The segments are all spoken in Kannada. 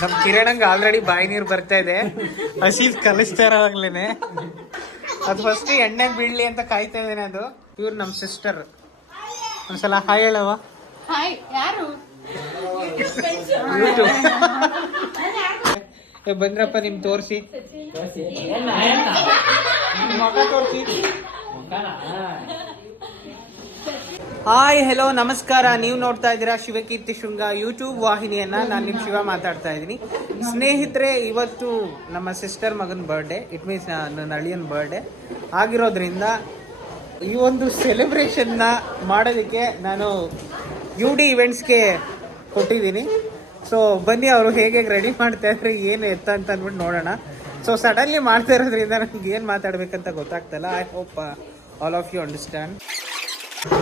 ನಮ್ ಕಿರಣಂಗೆ ಆಲ್ರೆಡಿ ಬಾಯಿ ನೀರು ಬರ್ತಾ ಇದೆ. ಹಸಿ ಕಲಿಸ್ತಾ ಇರೋವಾಗ್ಲೇನೆ ಅದು ಫಸ್ಟ್ ಎಣ್ಣೆ ಬೀಳ್ಲಿ ಅಂತ ಕಾಯ್ತಾ ಇದ್ದೇನೆ. ಅದು ಇವ್ರು ನಮ್ ಸಿಸ್ಟರ್. ಒಂದ್ಸಲ ಹಾಯ್ ಹೇಳವ. ಹಾಯ್. ಯಾರು? ಬಂದ್ರಪ್ಪ ನಿಮ್ ತೋರ್ಸಿ ಮಗ ತೋರ್ಸಿ. ಹಾಯ್ ಹೆಲೋ ನಮಸ್ಕಾರ. ನೀವು ನೋಡ್ತಾ ಇದ್ದೀರಾ ಶಿವಕೀರ್ತಿ ಶೃಂಗ ಯೂಟ್ಯೂಬ್ ವಾಹಿನಿಯನ್ನ. ನಾನು ನಿಮ್ಮ ಶಿವ ಮಾತಾಡ್ತಾ ಇದ್ದೀನಿ. ಸ್ನೇಹಿತರೆ, ಇವತ್ತು ನಮ್ಮ ಸಿಸ್ಟರ್ ಮಗನ ಬರ್ಡೇ, ಇಟ್ ಮೀನ್ಸ್ ನನ್ನ ಅಳಿಯನ್ ಬರ್ಡೇ ಆಗಿರೋದ್ರಿಂದ ಈ ಒಂದು ಸೆಲೆಬ್ರೇಷನ್ನ ಮಾಡೋದಕ್ಕೆ ನಾನು UD ಇವೆಂಟ್ಸ್ಗೆ ಕೊಟ್ಟಿದ್ದೀನಿ. ಸೊ ಬನ್ನಿ ಅವರು ಹೇಗೆ ರೆಡಿ ಮಾಡ್ತಾ ಇದ್ರೆ ಏನು ಎತ್ತ ಅಂತ ಅಂದ್ಬಿಟ್ಟು ನೋಡೋಣ. ಸೊ ಸಡನ್ಲಿ ಮಾಡ್ತಾ ಇರೋದ್ರಿಂದ ನನಗೆ ಏನು ಮಾತಾಡ್ಬೇಕಂತ ಗೊತ್ತಾಗ್ತಲ್ಲ. I hope all of you understand.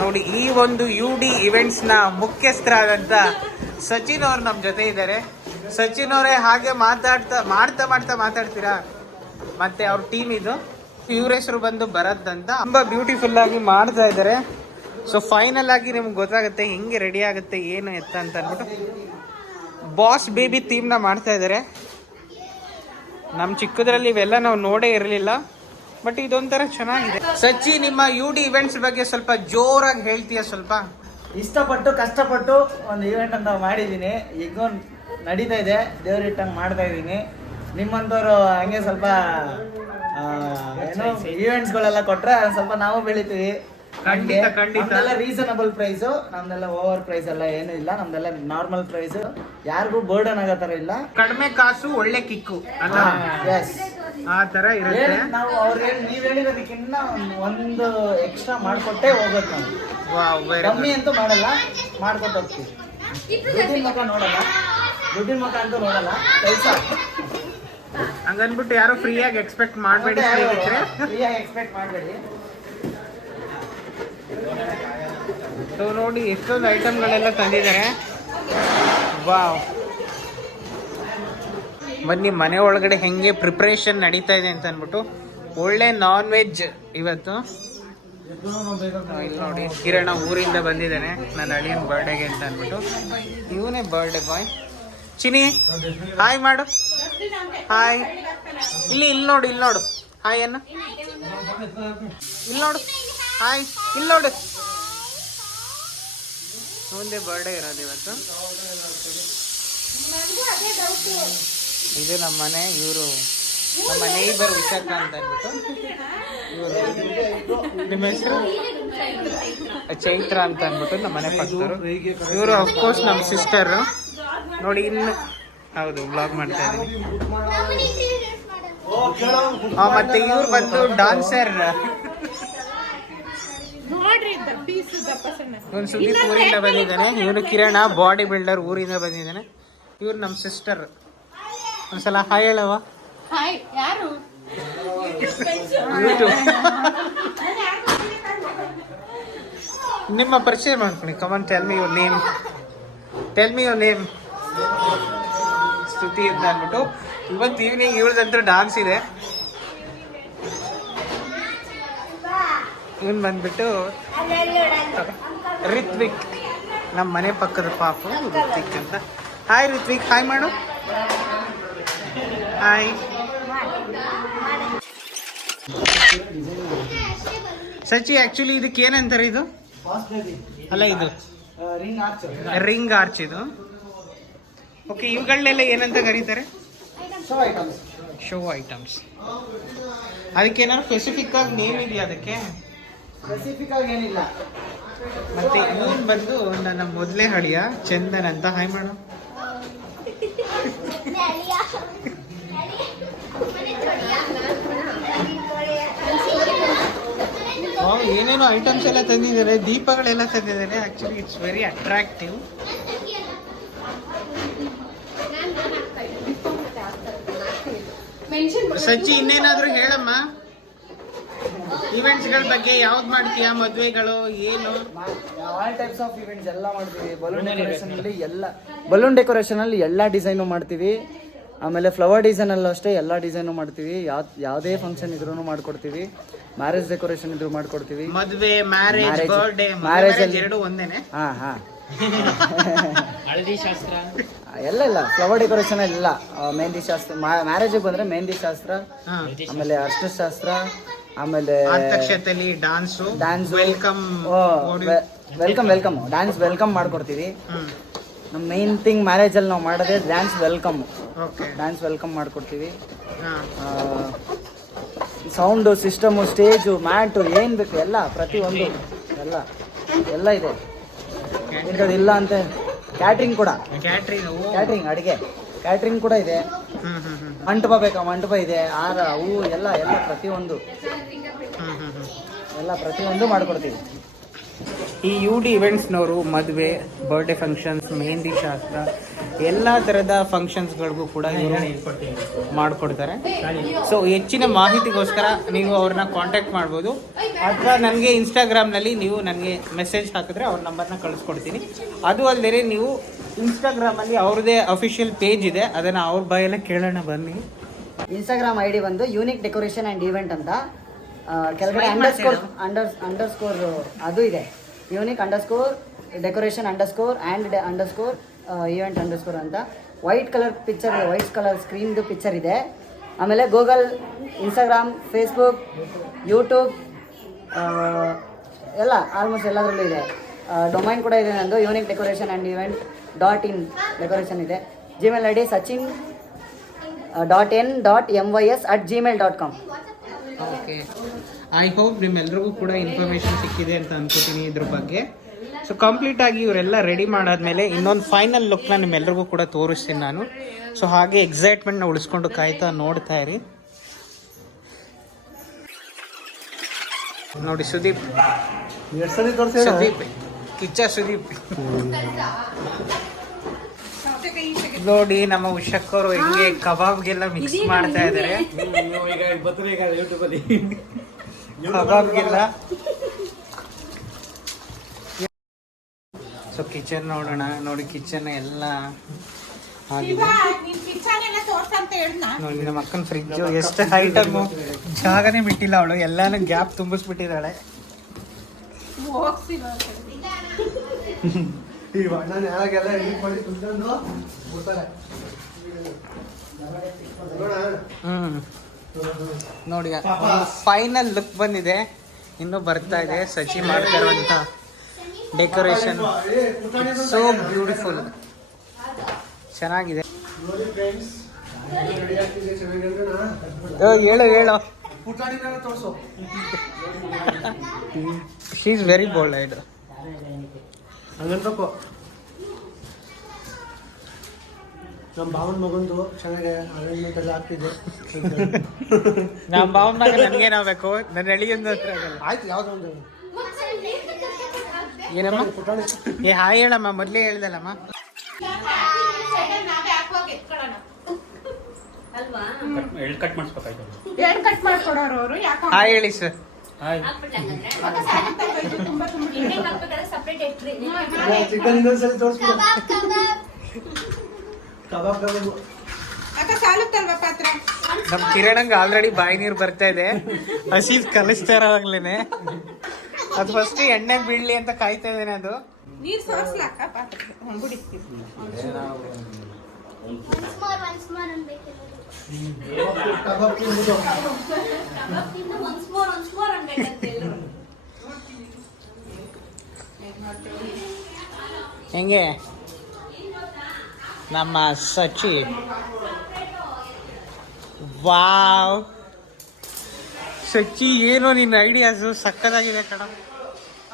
ನೋಡಿ, ಈ ಒಂದು UD ಇವೆಂಟ್ಸ್ನ ಮುಖ್ಯಸ್ಥರಾದಂಥ ಸಚಿನ್ ಅವ್ರು ನಮ್ಮ ಜೊತೆ ಇದ್ದಾರೆ. ಸಚಿನ್ ಅವರೇ, ಹಾಗೆ ಮಾತಾಡ್ತೀರಾ. ಮತ್ತೆ ಅವ್ರ ಟೀಮ್ ಇದು, ಇವ್ರ ಹೆಸರು ಬಂದು ಭರತ್ ಅಂತ. ತುಂಬ ಬ್ಯೂಟಿಫುಲ್ ಆಗಿ ಮಾಡ್ತಾ ಇದ್ದಾರೆ. ಸೊ ಫೈನಲ್ ಆಗಿ ನಿಮ್ಗೆ ಗೊತ್ತಾಗುತ್ತೆ ಹೆಂಗೆ ರೆಡಿ ಆಗುತ್ತೆ ಏನು ಎತ್ತ ಅಂತ ಅಂದ್ಬಿಟ್ಟು. ಬಾಸ್ ಬೇಬಿ ಥೀಮ್ನ ಮಾಡ್ತಾ ಇದ್ದಾರೆ. ನಮ್ಮ ಚಿಕ್ಕದ್ರಲ್ಲಿ ಇವೆಲ್ಲ ನಾವು ನೋಡೇ ಇರಲಿಲ್ಲ, ಬಟ್ ಇದೊಂಥರ ಚೆನ್ನಾಗಿದೆ. ಸಚ್ಚಿ, ನಿಮ್ಮ UD ಇವೆಂಟ್ಸ್ ಬಗ್ಗೆ ಸ್ವಲ್ಪ ಜೋರಾಗಿ ಹೇಳ್ತೀಯ? ಸ್ವಲ್ಪ ಇಷ್ಟಪಟ್ಟು ಕಷ್ಟಪಟ್ಟು ಒಂದು ಇವೆಂಟ್ ಅಂತ ಮಾಡಿದ್ದೀನಿ. ಈಗ ನಡೀತಾ ಇದೆ, ದೇವ್ರಿಟ್ಟಂಗೆ ಮಾಡ್ತಾ ಇದ್ದೀನಿ. ನಿಮ್ಮಂಥವ್ರು ಹಂಗೆ ಸ್ವಲ್ಪ ಏನು ಈವೆಂಟ್ಸ್ಗಳೆಲ್ಲ ಕೊಟ್ಟರೆ ಸ್ವಲ್ಪ ನಾವು ಬೆಳಿತೀವಿ. ನಮ್ದೆಲ್ಲ ರೀಸನಬಲ್ ಪ್ರೈಸು, ನಮ್ದೆಲ್ಲ ಓವರ್ ಪ್ರೈಸ್ ಎಲ್ಲ ಏನೂ ಇಲ್ಲ. ನಮ್ದೆಲ್ಲ ನಾರ್ಮಲ್ ಪ್ರೈಸ್, ಯಾರಿಗೂ ಬರ್ಡನ್ ಆಗೋ ಥರ ಇಲ್ಲ. ಕಡಿಮೆ ಕಾಸು ಒಳ್ಳೆ ಕಿಕ್ಕು ಅಲ್ಲ? ಎಸ್, ಆ ಥರ ಇರುತ್ತೆ. ನಾವು ನೀವು ಹೇಳಿರೋದಕ್ಕಿಂತ ಒಂದು ಎಕ್ಸ್ಟ್ರಾ ಮಾಡಿಕೊಟ್ಟೆ ಹೋಗೋದು. ನಾವು ಕಮ್ಮಿ ಅಂತೂ ಮಾಡಲ್ಲ, ಮಾಡ್ಕೊಟ್ಟು ಹೋಗ್ತೀವಿ. ದುಡ್ಡಿನ ಮುಖ ಅಂತೂ ನೋಡಲ್ಲ. ಕೆಲಸ ಹಂಗನ್ಬಿಟ್ಟು ಯಾರು ಫ್ರೀಯಾಗಿ ಎಕ್ಸ್ಪೆಕ್ಟ್ ಮಾಡಬೇಡಿ. ಫ್ರೀಯಾಗಿ ಎಕ್ಸ್ಪೆಕ್ಟ್ ಮಾಡಬೇಡಿ. ಸೊ ನೋಡಿ, ಎಷ್ಟೊಂದು ಐಟಮ್ಗಳೆಲ್ಲ ತಂದಿದ್ದಾರೆ. ವಾವ್. ಬನ್ನಿ, ಮನೆ ಒಳಗಡೆ ಹೆಂಗೆ ಪ್ರಿಪ್ರೇಷನ್ ನಡೀತಾ ಇದೆ ಅಂತ ಅಂದ್ಬಿಟ್ಟು. ಒಳ್ಳೆ ನಾನ್ ವೆಜ್ ಇವತ್ತು. ಇಲ್ಲಿ ನೋಡಿ, ಕಿರಣ ಊರಿಂದ ಬಂದಿದ್ದಾನೆ ನನ್ನ ಅಳಿಯನ್ ಬರ್ಡೇಗೆ ಅಂತ ಅಂದ್ಬಿಟ್ಟು. ಇವನೇ ಬರ್ಡೇ ಬಾಯ್. ಚಿನಿ, ಹಾಯ್ ಮಾಡು. ಹಾಯ್. ಇಲ್ಲಿ ನೋಡು ಹಾಯ್ ಅನ್ನ. ಇಲ್ಲಿ ನೋಡು ಹಾಯ್. ಇಲ್ಲಿ ನೋಡು, ಮುಂದೆ ಬರ್ಡೇ ಇರೋದು ಇವತ್ತು. ಇದು ನಮ್ಮ ಮನೆ. ಇವರು ನಮ್ಮ ನೇಬರ್ ವಿಶಾಖ ಅಂತ ಅಂದ್ಬಿಟ್ಟು. ನಿಮ್ಮ ಹೆಸರು? ಚೈತ್ರ ಅಂತ ಅಂದ್ಬಿಟ್ಟು ನಮ್ಮ ಮನೆ ಪಕ್ಕದವರು. ಇವರು ಅಫ್ಕೋರ್ಸ್ ನಮ್ಮ ಸಿಸ್ಟರ್. ನೋಡಿ, ಇನ್ನು ಹೌದು ಬ್ಲಾಗ್ ಮಾಡ್ತಾ ಇದ್ದೀನಿ. ಮತ್ತೆ ಇವ್ರು ಬಂದು ಡಾನ್ಸರ್. ಇವನು ಸುದೀಪ್ ಊರಿಂದ ಬಂದಿದ್ದಾನೆ. ಇವನು ಕಿರಣ ಬಾಡಿ ಬಿಲ್ಡರ್ ಊರಿಂದ ಬಂದಿದ್ದಾನೆ. ಇವ್ರು ನಮ್ಮ ಸಿಸ್ಟರ್. ಒಂದ್ಸಲ ಹಾಯ್ ಹೇಳವ. ಹಾಯ್. ಯಾರು? ನಿಮ್ಮ ಪರಿಚಯ ಮಾಡ್ಕೊಳ್ಳಿ. Come on, tell me your name. Stuti ಅಂತ ಅಂದ್ಬಿಟ್ಟು. ಇವತ್ತು ಈವ್ನಿಂಗ್ ಇವಳದಂತೂ ಡಾನ್ಸ್ ಇದೆ. ಇವನ್ ಬಂದ್ಬಿಟ್ಟು ರಿತ್ವಿಕ್, ನಮ್ಮ ಮನೆ ಪಕ್ಕದ ಪಾಪು ರಿತ್ವಿಕ್ ಅಂತ. ಹಾಯ್ ರಿತ್ವಿಕ್, ಹಾಯ್ ಮಾಡು. ಹಾಯ್. ಸಚಿ, ಆಕ್ಚುಲಿ ಇದಕ್ಕೆ ಏನಂತಾರೆ ಇದು? ಅಲ್ಲ, ಇದು ರಿಂಗ್ ಆರ್ಚ್ ಇದು. ಓಕೆ, ಇವುಗಳನ್ನೆಲ್ಲ ಏನಂತ ಕರೀತಾರೆ? Show items. ಅದಕ್ಕೆ ಏನಾದ್ರು ಸ್ಪೆಸಿಫಿಕ್ ಆಗಿ ನೇಮ್ ಇದೆಯಾ ಅದಕ್ಕೆ? ಸ್ಪೆಸಿಫಿಕ್ ಆಗಿ ಏನಿಲ್ಲ. ಮತ್ತೆ ಇವನ್ ಬಂದು ನನ್ನ ಮೊದಲೇ ಹಳಿಯ ಚಂದನ್ ಅಂತ. ಹಾಯ್ ಮಾಡು. ಏನೇನೋ ಐಟಮ್ಸ್ ಎಲ್ಲ ತಂದಿದ್ದಾರೆ, ದೀಪಗಳೆಲ್ಲ ತಂದಿದ್ದಾರೆ. Actually it's very attractive. ಸಜ್ಜಿ, ಇನ್ನೇನಾದ್ರೂ ಹೇಳಮ್ಮ. ಇವೆಂಟ್ಸ್ಗಳ ಬಗ್ಗೆ ಯಾವ್ದು ಮಾಡ್ತೀಯಾ? ಮದುವೆಗಳು ಏನು? ಆಲ್ ಟೈಪ್ಸ್ ಆಫ್ ಇವೆಂಟ್ಸ್ ಎಲ್ಲ ಮಾಡ್ತೀವಿ. ಬಲೂನ್ ಡೆಕೋರೇಷನ್ ಅಲ್ಲಿ ಎಲ್ಲ ಡಿಸೈನು ಮಾಡ್ತೀವಿ. ಆಮೇಲೆ ಫ್ಲವರ್ ಡಿಸೈನ್ ಅಲ್ಲೂ ಅಷ್ಟೇ ಎಲ್ಲ ಡಿಸೈನು ಮಾಡ್ತೀವಿ. ಯಾವುದೇ ಫಂಕ್ಷನ್ ಇದ್ರೂ ಮಾಡ್ಕೊಡ್ತೀವಿ. ಮ್ಯಾರೇಜ್ ಡೆಕೋರೇಷನ್ ಇದ್ರು ಮಾಡ್ಕೊಡ್ತೀವಿ. ಮದುವೆ, ಮ್ಯಾರೇಜ್, ಬರ್ಡೇ, ಮ್ಯಾರೇಜ್ ಎರಡು ಒಂದೇನೆ. ಹಳದಿ ಶಾಸ್ತ್ರ ಎಲ್ಲ ಇಲ್ಲ, ಫ್ಲವರ್ ಡೆಕೋರೇಷನ್ ಇಲ್ಲ. ಮೆಹಂದಿ ಶಾಸ್ತ್ರ, ಮ್ಯಾರೇಜಿಗೆ ಬಂದರೆ ಮೆಹಂದಿ ಶಾಸ್ತ್ರ, ಆಮೇಲೆ ಅರ್ಶಿನ ಶಾಸ್ತ್ರ, ಆಮೇಲೆ ಆರ್ತಕ್ಷತೆಯಲ್ಲಿ dance, dance, welcome welcome dance welcome ಮಾಡ್ಕೊಡ್ತೀವಿ. ನಮ್ಮ ಮೇನ್ ಥಿಂಗ್ ಮ್ಯಾರೇಜಲ್ಲಿ ನಾವು ಮಾಡೋದೇ ಡ್ಯಾನ್ಸ್ ವೆಲ್ಕಮ್. ಡ್ಯಾನ್ಸ್ ವೆಲ್ಕಮ್ ಮಾಡ್ಕೊಡ್ತೀವಿ. ಸೌಂಡು ಸಿಸ್ಟಮು, ಸ್ಟೇಜು, ಮ್ಯಾಟು, ಏನು ಬೇಕು ಎಲ್ಲ ಪ್ರತಿಯೊಂದು ಎಲ್ಲ ಇದೆ. ಇಂಥದ್ದಿಲ್ಲ ಅಂತ. ಕ್ಯಾಟ್ರಿಂಗ್ ಕೂಡ, ಕ್ಯಾಟ್ರಿಂಗ್ ಅಡುಗೆ ಕ್ಯಾಟ್ರಿಂಗ್ ಕೂಡ ಇದೆ. ಮಂಟಪ ಬೇಕಾ ಮಂಟಪ ಇದೆ, ಹಾರ ಹೂವು ಎಲ್ಲ ಪ್ರತಿಯೊಂದು ಮಾಡ್ಕೊಡ್ತೀವಿ. ಈ UD ಇವೆಂಟ್ಸ್ನವರು ಮದುವೆ, ಬರ್ಡೇ ಫಂಕ್ಷನ್ಸ್, ಮೆಹಂದಿ ಶಾಸ್ತ್ರ ಎಲ್ಲ ಥರದ ಫಂಕ್ಷನ್ಸ್ಗಳಿಗೂ ಕೂಡ ಇವರು ಮಾಡಿಕೊಡ್ತಾರೆ. ಸೊ ಹೆಚ್ಚಿನ ಮಾಹಿತಿಗೋಸ್ಕರ ನೀವು ಅವ್ರನ್ನ ಕಾಂಟ್ಯಾಕ್ಟ್ ಮಾಡ್ಬೋದು, ಅಥವಾ ನನಗೆ ಇನ್ಸ್ಟಾಗ್ರಾಮ್ನಲ್ಲಿ ನೀವು ನನಗೆ ಮೆಸೇಜ್ ಹಾಕಿದ್ರೆ ಅವ್ರ ನಂಬರ್ನ ಕಳಿಸ್ಕೊಡ್ತೀನಿ. ಅದು ಅಲ್ಲದೆ ನೀವು ಇನ್ಸ್ಟಾಗ್ರಾಮಲ್ಲಿ ಅವ್ರದ್ದೇ ಅಫಿಷಿಯಲ್ ಪೇಜ್ ಇದೆ, ಅದನ್ನು ಅವ್ರ ಬಾಯಲ್ಲೇ ಕೇಳೋಣ ಬನ್ನಿ. ಇನ್ಸ್ಟಾಗ್ರಾಮ್ ID ಬಂದು ಯೂನಿಕ್ ಡೆಕೋರೇಷನ್ ಆ್ಯಂಡ್ ಈವೆಂಟ್ ಅಂತ. ಕೆಳಗಡೆ ಅಂಡರ್ಸ್ಕೋರ್ ಅದು ಇದೆ. ಯೂನಿಕ್ ಡೆಕೋರೇಷನ್ ಈವೆಂಟ್ ಅಂತ ವೈಟ್ ಕಲರ್ ಪಿಕ್ಚರ್ ಇದೆ, ವೈಟ್ ಕಲರ್ ಸ್ಕ್ರೀನ್ದು ಪಿಕ್ಚರ್ ಇದೆ. ಆಮೇಲೆ ಗೂಗಲ್, ಇನ್ಸ್ಟಾಗ್ರಾಮ್, ಫೇಸ್ಬುಕ್, ಯೂಟ್ಯೂಬ್ ಎಲ್ಲ ಆಲ್ಮೋಸ್ಟ್ ಎಲ್ಲದರಲ್ಲೂ ಇದೆ. ಡೊಮೈನ್ ಕೂಡ ಇದೆ ನಂದು, unique decoration and event .in decoration ಇದೆ. Gmail ID sachin.n.mys@gmail.com. Okay, I hope ನಿಮ್ಮೆಲ್ರಿಗೂ ಕೂಡ ಇನ್ಫಾರ್ಮೇಷನ್ ಸಿಕ್ಕಿದೆ ಅಂತ ಅನ್ಕೋತೀನಿ ಇದ್ರ ಬಗ್ಗೆ. ಸೊ ಕಂಪ್ಲೀಟ್ ಆಗಿ ಇವರೆಲ್ಲ ರೆಡಿ ಮಾಡಾದ್ಮೇಲೆ ಇನ್ನೊಂದು ಫೈನಲ್ ಲುಕ್ನ ನಿಮ್ಮೆಲ್ರಿಗೂ ಕೂಡ ತೋರಿಸ್ತೀನಿ ನಾನು. ಸೊ ಹಾಗೆ ಎಕ್ಸೈಟ್ಮೆಂಟ್ನ ಉಳಿಸ್ಕೊಂಡು ಕಾಯ್ತಾ ನೋಡ್ತಾ ಇರಿ. ನೋಡಿ ಸುದೀಪ್ ಕಿಚ್ಚ ಸುದೀಪ್ ನೋಡಿ, ನಮ್ಮ ಉಷಕ್ಕವರು ಹೆಂಗೆ ಕಬಾಬ್ಗೆಲ್ಲ ಮಿಕ್ಸ್ ಮಾಡ್ತಾ ಇದ್ದಾರೆ. ಕಬಾಬ್ಗೆಲ್ಲ. ಸೊ ಕಿಚನ್ ನೋಡೋಣ. ನೋಡಿ ಕಿಚನ್ ಎಲ್ಲ ಆಗಿದೆ. ನೋಡಿ ನಮ್ಮ ಅಕ್ಕನ ಫ್ರಿಡ್ಜು ಎಷ್ಟು ಐಟಮು, ಜಾಗನೇ ಬಿಟ್ಟಿಲ್ಲ ಅವಳು, ಎಲ್ಲಾನು ಗ್ಯಾಪ್ ತುಂಬಿಸ್ಬಿಟ್ಟಿದ್ದಾಳೆ. ನೋಡಿ ಫೈನಲ್ ಲುಕ್ ಬಂದಿದೆ, ಇನ್ನೂ ಬರ್ತಾ ಇದೆ. ಸಚಿ ಮಾಡ್ತಾ ಇರುವಂತ ಡೆಕೋರೇಷನ್ ಸೋ ಬ್ಯೂಟಿಫುಲ್, ಚೆನ್ನಾಗಿದೆ. ಹೇಳು ಶಿ ಇಸ್ ವೆರಿ ಬೋಲ್ಡ್ ಐಡ್. ನಮ್ಮ ಭಾವನ ಮಗಂದು ಚೆನ್ನಾಗಿ ಅರೇಂಜ್ಮೆಂಟ್ ಎಲ್ಲ ಆಗ್ತಿದೆ. ನಮ್ಮ ಭಾವನ ಮಗ ನನಗೇನಾಗಬೇಕು, ನನ್ನ ಎಳಿಯೊಂದು ಹತ್ರ ಆಗಲ್ಲ. ಆಯ್ತು, ಯಾವುದೋ ಒಂದು ಏನಮ್ಮ ಏ ಹಾಯ್ ಹೇಳಮ್ಮ, ಮೊದಲೇ ಹೇಳ್ದಲ್ಲಮ್ಮ. ಹಾಯ್ ಹೇಳಿ ಸರ್. ಚಿಕನ್ ಇನ್ನೊಂದ್ಸರಿ ತೋರಿಸ್ಬೋದು. ಕಬಾಬ್ ನಮ್ ಕಿರಣಂಗ್ ಆಲ್ರೆಡಿ ಬಾಯಿ ನೀರು ಬರ್ತಾ ಇದೆ, ಹಸಿ ಕಲಿಸ್ತಾ ಇರೋವಾಗ್ಲೇನೆ. ಅದು ಫಸ್ಟ್ ಎಣ್ಣೆ ಬೀಳ್ಲಿ ಅಂತ ಕಾಯ್ತಾ ಇದ್ದೇನೆ. ಅದು ನೀರ್ ಸೋರ್ಸ್ಲಾಕ ಪಾತ್ರೆ ಕಬಾಬ್ ತಿನ್ಬೋದು. ಹೆಂಗೆ ನಮ್ಮ ಸಚಿ? ವಾವ್ ಸಚ್ಚಿ, ಏನೋ ನಿನ್ನ ಐಡಿಯಾಸು ಸಕ್ಕದಾಗಿದೆ ಕಣ.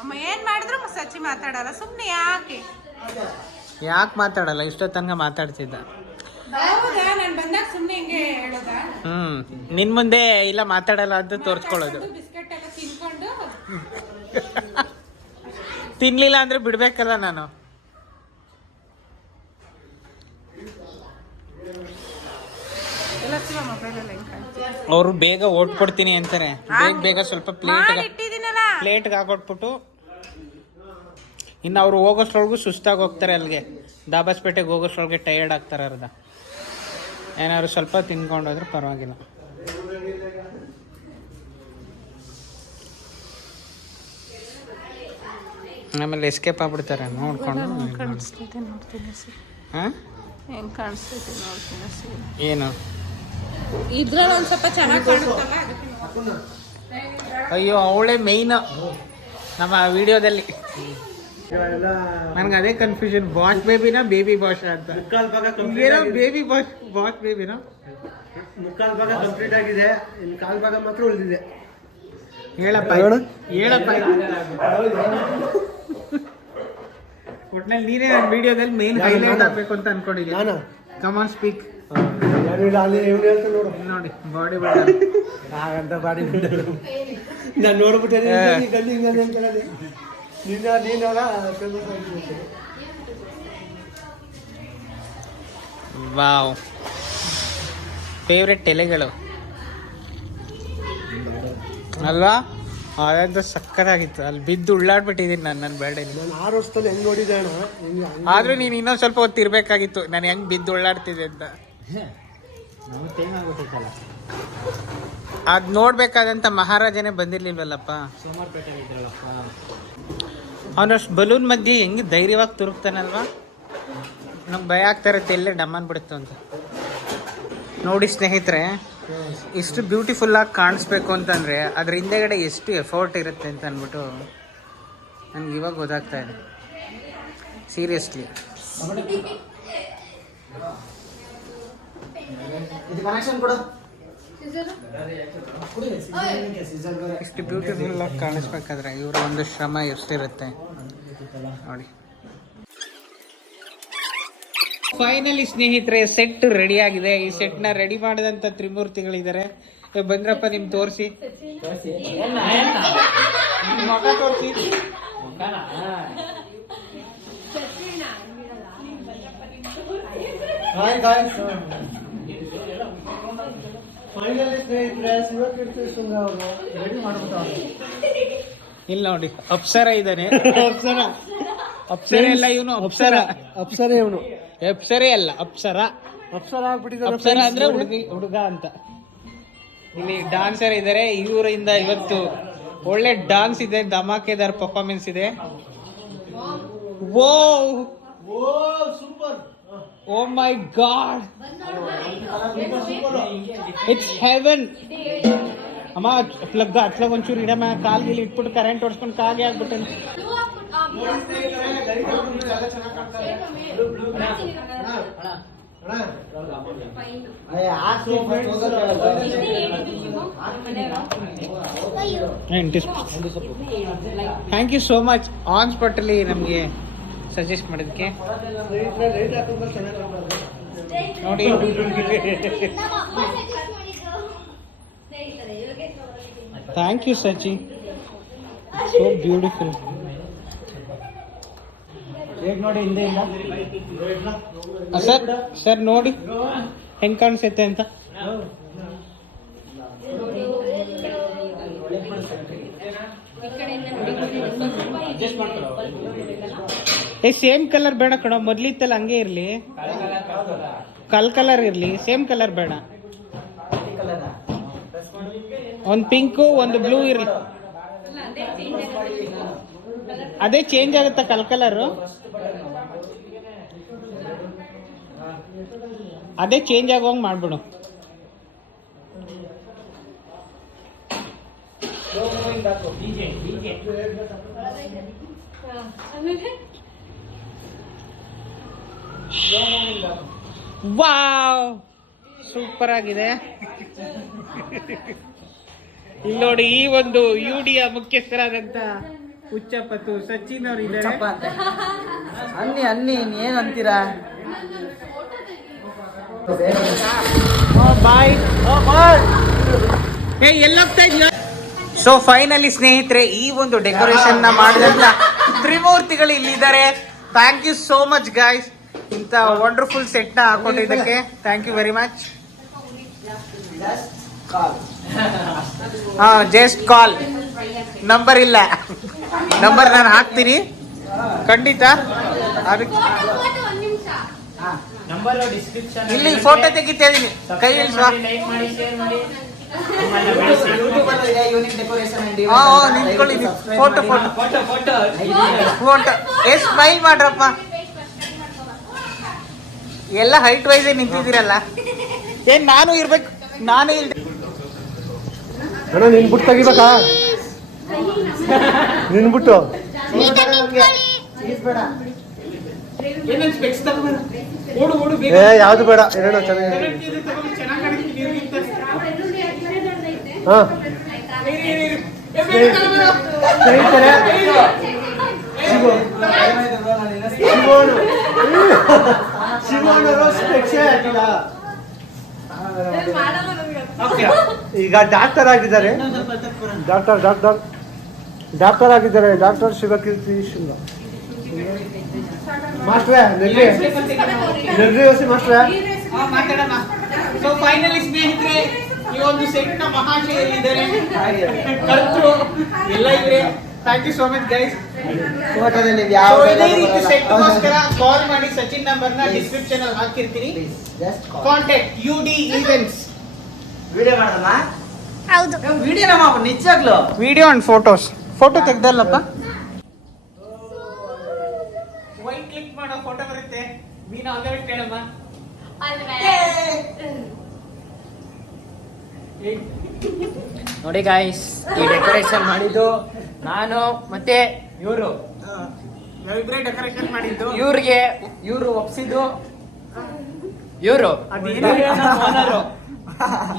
ಅಮ್ಮ ಏನ್ ಮಾಡಿದ್ರು ಸಚ್ಚಿ ಮಾತಾಡಲ್ಲ, ಸುಮ್ನೆ ಯಾಕೆ ಮಾತಾಡಲ್ಲ? ಇಷ್ಟೊತ್ತಂಗ ಮಾತಾಡ್ತಿದ್ದ. ಹೌದಾ? ನಾನು ಬಂದಾಗ ಸುಮ್ನೆ ಹಿಂಗೆ ಹೇಳೋದಾ? ನಿನ್ ಮುಂದೆ ಇಲ್ಲ ಮಾತಾಡಲ್ಲ ಅಂತ ತೋರ್ಸ್ಕೊಳ್ಳೋದು. ಬಿಸ್ಕೆಟ್ ಎಲ್ಲ ತಿನ್ಕೊಂಡು ತಿನ್ಲಿಲ್ಲ ಅಂದ್ರೆ ಬಿಡ್ಬೇಕಲ್ಲ ನಾನು. ಅವರು ಬೇಗ ಓಟ್ಕೊಡ್ತೀನಿ ಅಂತಾರೆ. ಬೇಗ ಸ್ವಲ್ಪ ಪ್ಲೇಟ್ಗೆ ಹಾಕೊಟ್ಬಿಟ್ಟು ಇನ್ನು ಅವ್ರು ಹೋಗೋಷ್ಟ್ರೊಳಗೂ ಸುಸ್ತಾಗಿ ಹೋಗ್ತಾರೆ. ಅಲ್ಲಿಗೆ ದಾಬಾಸ್ಪೇಟೆಗೆ ಹೋಗೋಷ್ಟ್ರೊಳಗೆ ಟಯರ್ಡ್ ಆಗ್ತಾರೆ. ಅರ್ಧ ಏನಾದ್ರು ಸ್ವಲ್ಪ ತಿನ್ಕೊಂಡೋದ್ರೆ ಪರವಾಗಿಲ್ಲ. ಆಮೇಲೆ ಎಸ್ಕೇಪ್ ಆಗ್ಬಿಡ್ತಾರೆ ನೋಡ್ಕೊಂಡು. ಕಾಣಿಸ್ತೈತೆ ನೋಡ್ತೀನಿ ಸರ್. ಹಾಂ ಏನು ಕಾಣಿಸ್ತೈತೆ ನೋಡ್ತೀನಿ ಸರ್. ಏನು ಇದ್ರಲ್ಲಿ ಒಂದು ಸ್ವಲ್ಪ ಚೆನ್ನಾಗಿ ಕಾಣುತ್ತಲ್ಲ ಅದಕ್ಕೆ ಅಯ್ಯೋ ಅವಳೇ ಮೇಯ್ನು ನಮ್ಮ ವಿಡಿಯೋದಲ್ಲಿ. ಇವಾಗೆಲ್ಲ ನನಗೆ ಅದೇ ಕನ್ಫ್ಯೂಷನ್, ಬಾಸ್ ಬೇಬಿನ ಬೇಬಿ ಬಾಷ್ ಅಂತ. ಮುಕ್ಕಾಲು ಭಾಗ ಕಂಪ್ಲೀಟ್ ಏನೋ ಆಗಿದೆ. ಬೇಬಿ ಬಾಸ್ ಬೇಬಿನ ಮುಕ್ಕಾಲು ಭಾಗ ಕಂಪ್ಲೀಟ್ ಆಗಿದೆ, ಇನ್ನು ಕಾಲು ಭಾಗ ಮಾತ್ರ ಉಳಿದಿದೆ. ಹೇಳಪ್ಪ ಹೇಳು. ಹೇಳಪ್ಪ. ಒಟ್ನಲ್ಲಿ ನೀನೇ ನನ್ನ ವಿಡಿಯೋದಲ್ಲಿ ಮೇನ್ ಹೈಲೈಟ್ ಆಗ್ಬೇಕು ಅಂತ ಅನ್ಕೊಂಡಿದ್ದೆ. ನಾನು ಕಮಾನ್ ಸ್ಪೀಕ್. ಯಾರಿಲ್ಲ, ಅಲ್ಲಿ ಇವ್ನು ಹೇಳ್ತಾನೆ ನೋಡು. ನೋಡಿ ಬಾಡಿ ಬಿಲ್ಡರ್ ಹಾಗಂತ ಬಾಡಿ ಬಿಲ್ಡರ್ ನಾನು ನೋಡ್ಬಿಟ್ಟೆ ಗಲ್ಲಿ ಹಿಂಗಲ್ಲಿ ಅಂತ ಹೇಳಿ ನೀನಾಗ ಫೇಮಸ್ ಆಗಿರ್ಬೇಕು. ವಾವ್. ಫೇವ್ರೆಟ್ ಎಲೆಗಳು ಅಲ್ವಾ? ಅದಂತೂ ಸಕ್ಕತ್ತಾಗಿತ್ತು. ಅಲ್ಲಿ ಬಿದ್ದು ಉಳ್ಳಾಡ್ಬಿಟ್ಟಿದ್ದೀನಿ ನಾನು ನನ್ನ ಬರ್ಡೇ. ನಾನು 6 ವರ್ಷದಲ್ಲಿ ಹೆಂಗ್ ನೋಡಿದ್ದೆ ಅಣ್ಣ, ಆದ್ರೂ ನೀನು ಇನ್ನೊಂದು ಸ್ವಲ್ಪ ಹೊತ್ತು ಇರ್ಬೇಕಾಗಿತ್ತು, ನಾನು ಹೆಂಗ್ ಬಿದ್ದು ಉಳ್ಳಾಡ್ತಿದ್ದೆ ಅಂತ. ಅದ್ ನೋಡ್ಬೇಕಾದಂತ ಮಹಾರಾಜನೇ ಬಂದಿರ್ಲಿಲ್ವಲ್ಲಪ್ಪ. ಅವನಷ್ಟು ಬಲೂನ್ ಮಧ್ಯೆ ಹೆಂಗೆ ಧೈರ್ಯವಾಗಿ ತುರುಕ್ತಾನಲ್ವಾ, ನಮ್ಗೆ ಭಯ ಆಗ್ತಾ ಇರುತ್ತೆ ಎಲ್ಲೇ ಡಮ್ಮನ್ ಬಿಡುತ್ತೋ ಅಂತ. ನೋಡಿ ಸ್ನೇಹಿತರೆ, ಇಷ್ಟು ಬ್ಯೂಟಿಫುಲ್ ಆಗಿ ಕಾಣಿಸ್ಬೇಕು ಅಂತಂದ್ರೆ ಅದ್ರ ಹಿಂದೆಗಡೆ ಎಷ್ಟು ಎಫರ್ಟ್ ಇರುತ್ತೆ ಅಂತ ಅಂದ್ಬಿಟ್ಟು ನನ್ಗೆ ಇವಾಗ ಗೊತ್ತಾಗ್ತಾ ಇದೆ ಸೀರಿಯಸ್ಲಿ. ಇಷ್ಟು ಬ್ಯೂಟಿಫುಲ್ ಆಗಿ ಕಾಣಿಸ್ಬೇಕಾದ್ರೆ ಇವರ ಒಂದು ಶ್ರಮ ಎಷ್ಟಿರುತ್ತೆ ನೋಡಿ. ಫೈನಲಿ ಸ್ನೇಹಿತರೆ, ಸೆಟ್ ರೆಡಿ ಆಗಿದೆ. ಈ ಸೆಟ್ ನ ರೆಡಿ ಮಾಡಿದಂತ ತ್ರಿಮೂರ್ತಿಗಳಿದ್ದಾರೆ. ಬಂದ್ರಪ್ಪ ನಿಮ್ ತೋರಿಸಿ, ಮಗ ತೋರಿಸಿ. ಫೈನಲಿ ಸ್ನೇಹಿತರೆ, ಶಿವಕೀರ್ತಿ ಶೃಂಗ ಅವರು ರೆಡಿ ಮಾಡ್ಬಿಟ್ಟವ್ರು. ಇಲ್ಲಿ ನೋಡಿ ಅಪ್ಸರ ಇದ್ದಾನೆ. ಅಪ್ಸರ ಎಲ್ಲ ಇವನು ಅಪ್ಸರ. ಅಪ್ಸರೆ ಇವನು, ಅಪ್ಸರೆ ಅಲ್ಲ ಅಪ್ಸರ. ಅಪ್ಸರ ಆಗ್ಬಿಟ್ಟಿದ್ದಾರೆ. ಅಪ್ಸರ ಅಂದ್ರೆ ಹುಡುಗ ಅಂತ. ಇಲ್ಲಿ ಡಾನ್ಸರ್ ಇದ್ದಾರೆ. ಇವರಿಂದ ಇವತ್ತು ಒಳ್ಳೆ ಡಾನ್ಸ್ ಇದೆ, ಧಮಾಕೆದಾರ್ ಪರ್ಫಾರ್ಮೆನ್ಸ್ ಇದೆ. Oh super. Oh my God, it's heaven. ಅಮ್ಮ ಅಟ್ಲಾಗ ಒಂಚೂರು ಇಡಮ್ಮ, ಕಾಲ್ಗಿಲ್ಲಿ ಇಟ್ಬಿಟ್ಟು ಕರೆಂಟ್ ಹೊಡ್ಸ್ಕೊಂಡು ಕಾಗೆ ಆಗ್ಬಿಟ್ಟೆ. Thank you so much on spot ಅಲ್ಲಿ ನಮಗೆ ಸಜೆಸ್ಟ್ ಮಾಡೋದಕ್ಕೆ. ನೋಡಿ thank you Sachi, so beautiful. ನೋಡಿ ಹಿಂದೆಯಿಂದ ಸರ್ ಸರ್ ನೋಡಿ ಹೆಂಗ್ ಕಾಣಿಸುತ್ತೆ ಅಂತ. ಸೇಮ್ ಕಲರ್ ಬೇಡ ಕಣೋ, ಮೊದ್ಲಿತ್ತಲ್ಲ ಹಂಗೆ ಇರ್ಲಿ. ಕಲರ್ ಇರ್ಲಿ, ಸೇಮ್ ಕಲರ್ ಬೇಡ. ಒಂದು ಪಿಂಕು ಒಂದು ಬ್ಲೂ ಇರ್ಲಿ. ಅದೇ ಚೇಂಜ್ ಆಗುತ್ತಾ ಕಲರು? ಅದೇ ಚೇಂಜ್ ಆಗೋಂಗ್ ಮಾಡ್ಬಿಡು. ವಾವ್, ಸೂಪರ್ ಆಗಿದೆ. ಇಲ್ಲಿ ನೋಡಿ, ಈ ಒಂದು ಯುಡಿಯ ಮುಖ್ಯಸ್ಥರಾದಂತ ಹುಚ್ಚಪ್ಪತ್ತು ಸಚಿನ್ ಅವರು ಇದ್ದಾರೆ. ಅನ್ನಿ ಏನ್ ಅಂತೀರಾ? ಬಾಯ್. ಎಲ್ಲೋಗ್ತಾ ಇದ್ಯಾ? ಸೊ ಫೈನಲಿ ಸ್ನೇಹಿತರೆ, ಈ ಒಂದು ಡೆಕೋರೇಷನ್ ನ ಮಾಡಿದಂತ ತ್ರಿಮೂರ್ತಿಗಳು ಇಲ್ಲಿದ್ದಾರೆ. Thank you so much guys, ಇಂತ ವಂಡರ್ಫುಲ್ ಸೆಟ್ ನ ಹಾಕೊಂಡಿದ್ದಕ್ಕೆ thank you very much. Just call, number ಇಲ್ಲ, ನಂಬರ್ ನಾನು ಹಾಕ್ತೀನಿ ಖಂಡಿತ. ಅದಕ್ಕೆ ಇಲ್ಲಿ ಫೋಟೋ ತೆಗಿತಾ ಇದೀನಿ, ಕೈ ಇಳಿಸುವ. ಯೂಟ್ಯೂಬ್ ಅಲ್ಲಿ ಇದೆ ಯೂನಿಕ್ ಡೆಕೋರೇಷನ್ ಅಂಡ್ ನಿಂತ್ಕೊಳ್ಳಿ ಫೋಟೋ ಎಷ್ಟು ಸ್ಮೈಲ್ ಮಾಡ್ರಪ್ಪ. ಎಲ್ಲ ಹೈಟ್ ವೈಸ್ ನಿಂತಿದ್ದೀರಲ್ಲ, ಏನ್ ನಾನು ಇರ್ಬೇಕು, ನಾನೇ ಇಲ್ದೆ. ಅಣ್ಣ ನಿನ್ ಬಿಟ್ಟು ತೆಗಿಬೇಕಾ? ನಿನ್ ಬಿಟ್ಟು ಏ ಯಾವ್ದು ಬೇಡ, ಎರಡು ಚೆನ್ನಾಗಿ. ಹಾ ಸ್ನೇಹಿತರೆ, ಶಿವಣ್ಣರು ಸ್ಪೆಕ್ಸೇ ಹಾಕಿಲ್ಲ. ಈಗ ಡಾಕ್ಟರ್ ಆಗಿದ್ದಾರೆ, ಡಾಕ್ಟರ್ ಆಗಿದ್ದಾರೆ, ಡಾಕ್ಟರ್ ಶಿವಕೀರ್ತಿ ಶೃಂಗ ಮಾಸ್ಟ್ರೇ. ನೆಲ್ಲಿ ಮಾಸ್ಟ್ರೇ ಮಾತಾಡೋಣ. ಸೊ ಫೈನಲಿ ಸ್ನೇಹಿತರೆ, ಈ ಒಂದು ಸೆಟ್ ನ ಮಹಾಶಯರಿದ್ದಾರೆ, ಕರ್ತೃ ಎಲ್ಲ ಇದ್ರೆ. Thank you so much guys. ಫೋಟೋದಲ್ಲಿ ಇದೇ ರೀತಿ ಸೆಟ್ಗೋಸ್ಕರ ಕಾಲ್ ಮಾಡಿ, ಸಚಿನ್ ನಂಬರ್ ನ ಡಿಸ್ಕ್ರಿಪ್ಷನ್ ಅಲ್ಲಿ ಹಾಕಿರ್ತೀನಿ. Contact UD Events. ವಿಡಿಯೋ ಮಾಡೋಣ. ಹೌದು. ವಿಡಿಯೋ ನಮ್ಮ ನಿಜವಾಗ್ಲು ವಿಡಿಯೋ ಅಂಡ್ ಫೋಟೋಸ್. ಫೋಟೋ ತೆಗ್ದಲ್ಲಪ್ಪ, ವೈಟ್ ಕ್ಲಿಕ್ ಮಾಡೋ ಫೋಟೋ ಬರುತ್ತೆ. ಮೀನಾ ಅಲ್ಲೇ ಕೇಳಮ್ಮ. ನೋಡಿ ಗಾಯ್ಸ್, ಈ ಡೆಕೋರೇಷನ್ ಮಾಡಿದ್ದು ನಾನು ಮತ್ತೆ ಇವರು, ನಾವಿಬ್ರೇ ಡೆಕೋರೇಷನ್ ಮಾಡಿದ್ದು. ಇವ್ರು ಒಪ್ಸಿದ್ದು ಇವರು,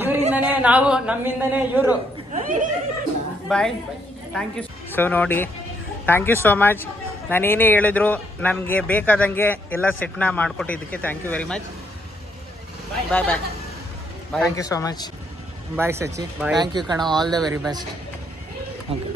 ಇವರಿಂದನೇ ನಾವು, ನಮ್ಮಿಂದನೇ ಇವರು. Bye, thank you. ಸೊ ನೋಡಿ, ಥ್ಯಾಂಕ್ ಯು ಸೋ ಮಚ್. ನಾನೇನೇ ಹೇಳಿದ್ರು ನನಗೆ ಬೇಕಾದಂಗೆ ಎಲ್ಲ ಸೆಟ್ನ ಮಾಡಿಕೊಟ್ಟಿದ್ದಕ್ಕೆ thank you very much. Bye bye. Thank you so much. Bye Sachi. Thank you ಕಣ, all the very best. Thank you.